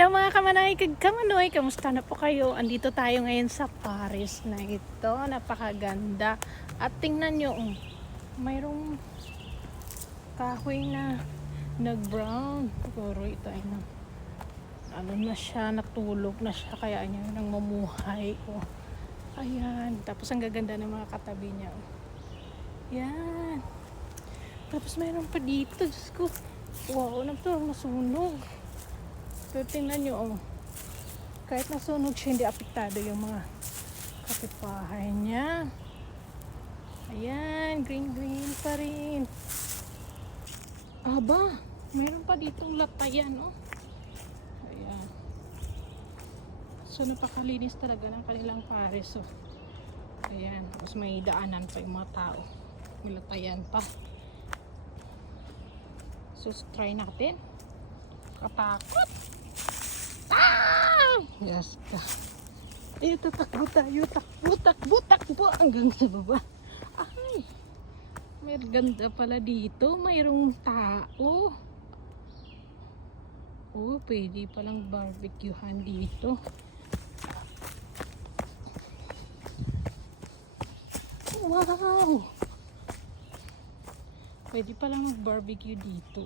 Hello mga kamanay, kagkamanoy, kamusta na po kayo? Andito tayo ngayon sa Paris na ito, napakaganda. At tingnan nyo, mayroong kahoy na nag-brown. Siguro ito ay ano na siya, natulog na siya, kaya niya nang mamuhay. Ayan, tapos ang gaganda ng mga katabi niya. Yan. Tapos mayroon pa dito, Diyos ko. Wow, masunog. Pero tingnan nyo, kahit nasunog siya, hindi apektado yung mga kapitbahay niya. Ayan, green pa rin. Aba, mayroon pa ditong latayan, Ayan. So, napakalinis talaga ng kanilang Paris, Ayan, tapos may daanan pa yung mga tao. May latayan pa. So, try natin. Katakot! Yes ka. Ito, takbo tayo. Takbo hanggang sa baba. Ay, may ganda pala dito. Mayroong tao. Pwede palang barbecuehan dito. Wow! Pwede palang mag-barbecue dito.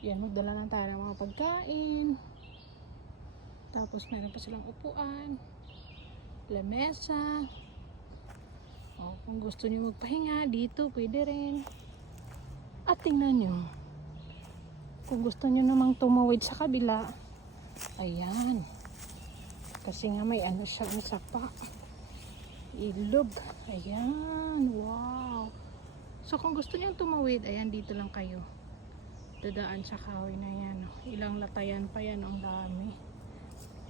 Yan, magdala lang tayo ng mga pagkain. Tapos meron pa silang upuan, lamesa. Kung gusto niyo magpahinga dito, pwede rin. At tingnan nyo, kung gusto niyo namang tumawid sa kabila, ayan. Kasi nga may ano siya, sapa. Ilog. Ayan, wow. So kung gusto niyo tumawid, ayan, dito lang kayo. Dadaan sa kahoy na yan. Ilang latayan pa yan, ang dami.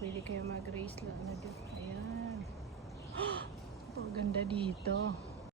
Pwede kayo mag-race lang na dito. Ayan. Ganda dito.